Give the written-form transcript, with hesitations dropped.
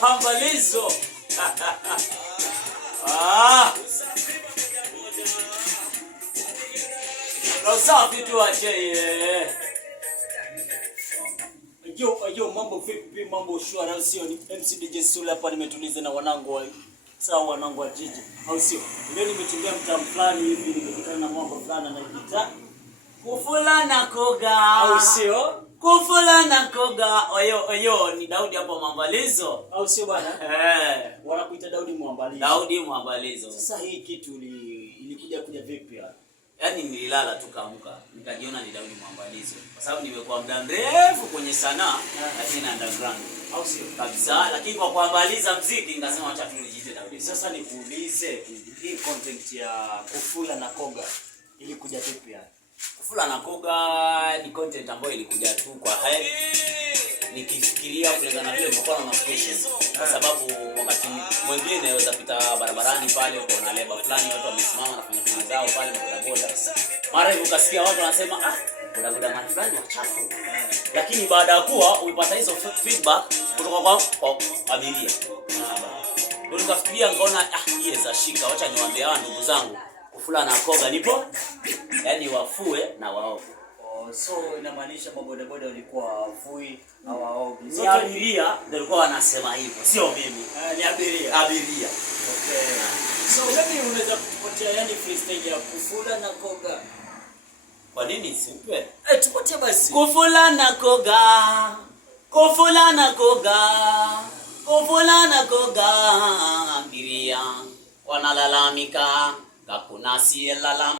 Mapambalizo. Ah. Na usafi tu ache. Yo, mambo vipi, mambo shwari au sio? Ni MC DJ Sule hapa, nimetuliza na wanangu wanangu wa jiji au sio? Leo nimetembea mtaa fulani hivi, nikakutana na mambo fulani anaita Kufula na Koga au sio? Kufula na Koga. Oyo ni Daudi hapo Mwambalizo au sio bwana? Wanakuita Daudi Mwambalizo. Daudi Mwambalizo. Sasa hii kitu ilikuja vipi hapa? Yaani nililala tu kaamka, nikajiona ni Daudi Mwambalizo. Kwa sababu nimekuwa muda mrefu kwenye sanaa, lakini na underground. Au sio? Kabisa, lakini kwa kuambaliza muziki nikasema acha tu nijiite Daudi. Sasa nikuulize, hii content ya Kufula na Koga ilikuja vipi hapa? Kufula na Koga ni content ambayo ilikuja tu kwa heri. Nikifikiria kulingana vile nilikuwa na passion, kwa sababu wakati mwingine unaweza pita barabarani pale uko na leba fulani, watu wamesimama na kufanya shughuli zao pale na boda. Mara hiyo ukasikia watu wanasema boda na fulani wachafu. Lakini baada ya kuwa umepata hizo feedback kutoka kwa abiria, ndio nikafikiria ngaona hii za shika, acha niwaambie hawa ndugu zangu Kufula na Koga nipo, yani wafue na waoge. So inamaanisha mabodaboda walikuwa wafui au waoge. Ni abiria ndio walikuwa wanasema hivyo, sio mimi. Ni abiria. Abiria. Okay. So mimi unaweza kutupatia yani freestyle ya Kufula na Koga? Kwa nini simpe? Tupatie basi. Kufula na Koga. Kufula na Koga. Kufula na Koga. Abiria wanalalamika, hakuna siye lalamika.